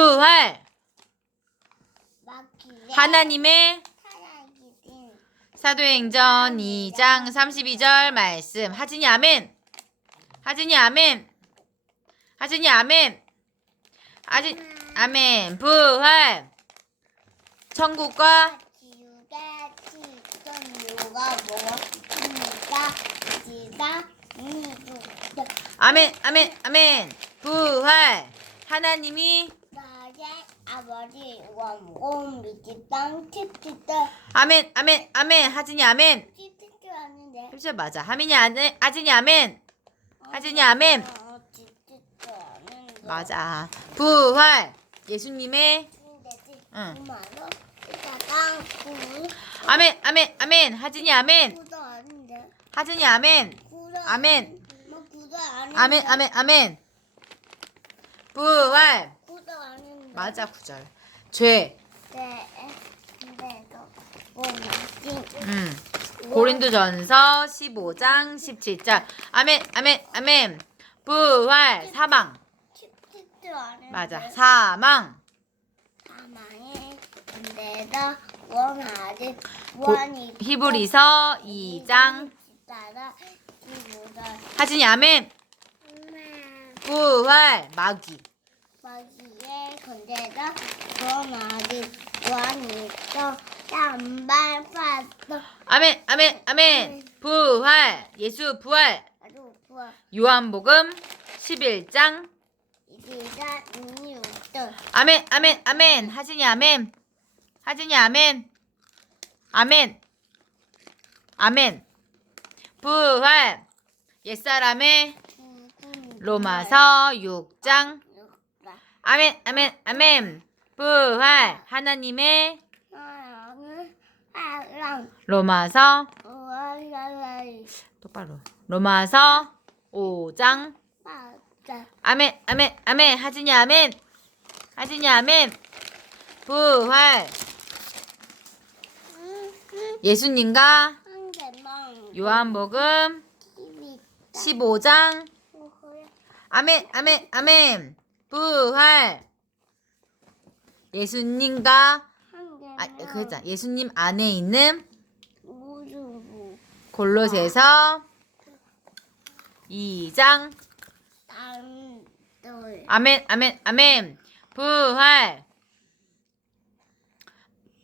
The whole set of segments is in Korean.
부활 마키의 하나님의 사랑이든 사도행전 2장 32절 말씀. 하진이 아멘. 하진이 아멘. 하진이 아멘. 하진 아멘. 부활. 천국과 요가 먹었으니까 지가 아멘 아멘 아멘. 부활. 하나님이 아버지 원고 미지 땅 칩치다 아멘 아멘 아멘. 하진이 아멘. 칩치지 않는데. 그렇죠 맞아. 하민이 아멘 하진이 아멘. 하진이 아멘. 어, 칩치지 않는데. 맞아. 부활. 예수님의 응. 아멘 아멘 아멘. 하진이 아멘. 구도 아닌데. 하진이 아멘. 구도 아멘. 뭐 아멘 아멘 아멘. 부활 맞아 구절. 죄. 네 음. 고린도전서 15장 17절. 아멘 아멘 아멘. 부활 사망. 맞아 사망. 사망에 원하지 고- 원이 히브리서 2장. 따라 이보다. 하진이 아멘. 부활 마귀 마기에 근데도 원하지 원이 또 양발 파도 아멘 아멘 아멘. 부활 예수 부활. 아주 요한복음 11장. 이기가 이유도 아멘 아멘 아멘. 하진이 아멘. 하진이 아멘. 아멘. 아멘. 부활. 옛사람의 로마서 6장. 육가 아멘 아멘 아멘. 부활. 하나님의 로마서. 똑바로. 로마서 5장. 맞아 아멘 아멘 아멘. 하진이 아멘. 하진이 아멘. 부활. 예수님과 요한복음 TV 15장. 아멘 아멘 아멘 부활. 예수님과 아 그랬잖아. 예수님 안에 있는 골로새서 2장. 땅돌. 아멘 아멘 아멘. 부활.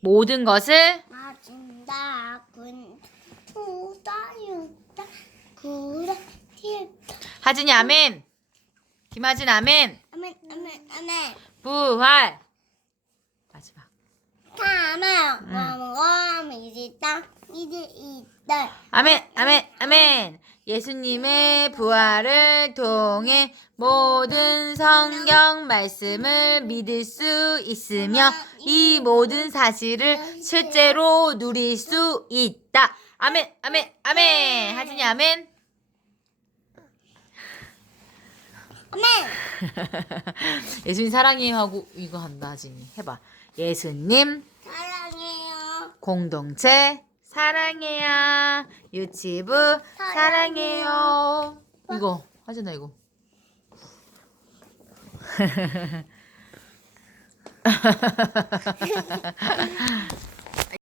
모든 것을 맞은다. 군 우다 육다 구라 칠다. 하진이 아멘. 김하진 아멘 아멘 부활. 마지막. 뭐뭐 이제 땅 이제 이땅 아멘 아멘 아멘. 예수님의 부활을 통해 모든 성경 말씀을 믿을 수 있으며 이 모든 사실을 실제로 누릴 수 있다. 아멘 아멘 아멘. 하진이 아멘 아멘 예수님 사랑해요 하고 이거 한다 하진이 해봐 예수님 사랑해요 공동체 사랑해요. 유치부 사랑해요. 이거 하잖아 이거.